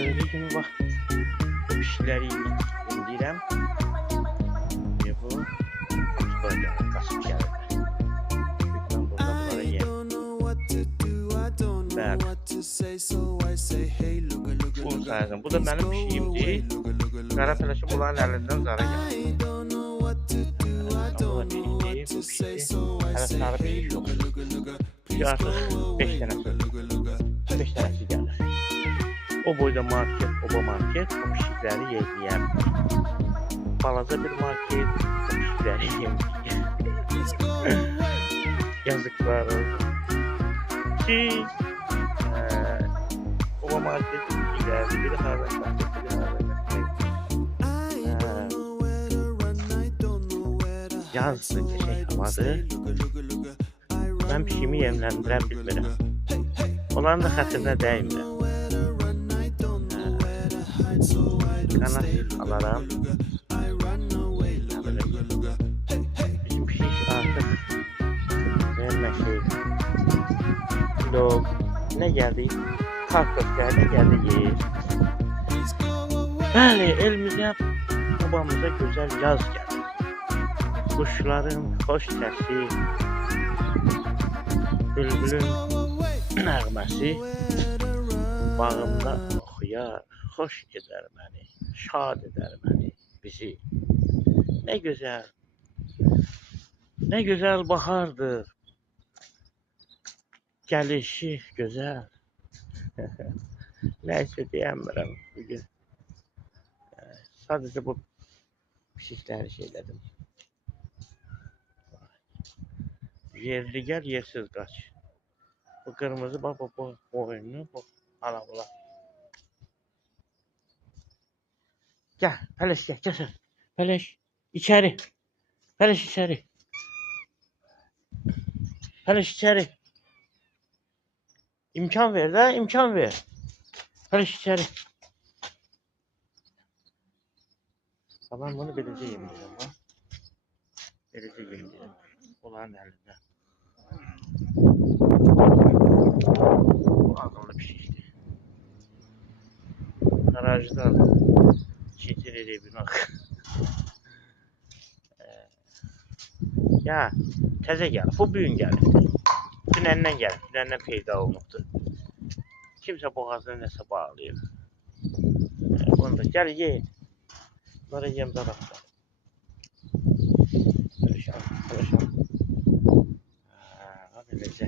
Gördüğü gibi bak. Bu pişikləri indirəm. Bu kutular gəlir, kasıb gəlir. Ben burada bunları yiyeyim. Bəli. Bu sayesinde. Bu da benim pişiyimdir. Qara fələşi bunların əlindən zara gəlir. Bu da pişikdir, bu pişikdir. Hələ sarı pişik yox. Pişik artıq 5 dənəsi. 5 dənəsi gəlir. O boyda market, oba market, o pişikləri yeyəm. Balaca bir market, o pişikləri yeyəm. Yazıklar olsun. Ki oba market pişikləri bir hardan market, bir hardan market. Yazdı, şey havadır. Ben pişimi yemləndirəm bilmirəm. Onların da xətrinə dəymirəm. Kanat alaram. Bizim pişik artıq verməşik. Kilo nə gəldi? Kartos gəldi, yeyir. Bəli, elimizə, obamıza gözəl yaz gəlir. Kuşların xoş səsi, bülbülün nəğməsi bağımda oxuyar, xoş edər məni, şad edər məni, bizi. Nə gözəl bahardır, gəlişi gözəl. Nəysə deyəmirəm bugün. Sadəcə bu pişikləri şeylədim. Yerli gel, yersiz kaç. Bu kırmızı bak, bu oyunu, bu alabula. Gel, Peleş gel, gel sen. Peleş, içeri. Peleş içeri. Peleş içeri. İmkan ver de, imkan ver. Peleş içeri. Tamam, bunu bileceğim diyorum ha. Bileceğim diyorum. Ulan elinde. Bu akıllı bir şeydi. Garajdan çitir bir bak. Ya təzə gəlib. Bu bugün gəlibdi. Dünəndən gəlib. Dünəndən peyda olunubdur. Kimsə boğazına nəsə bağlayıb. Bunu da gəl ye. Bunlara yem zad atlar. Pələşan. Bax eləcə.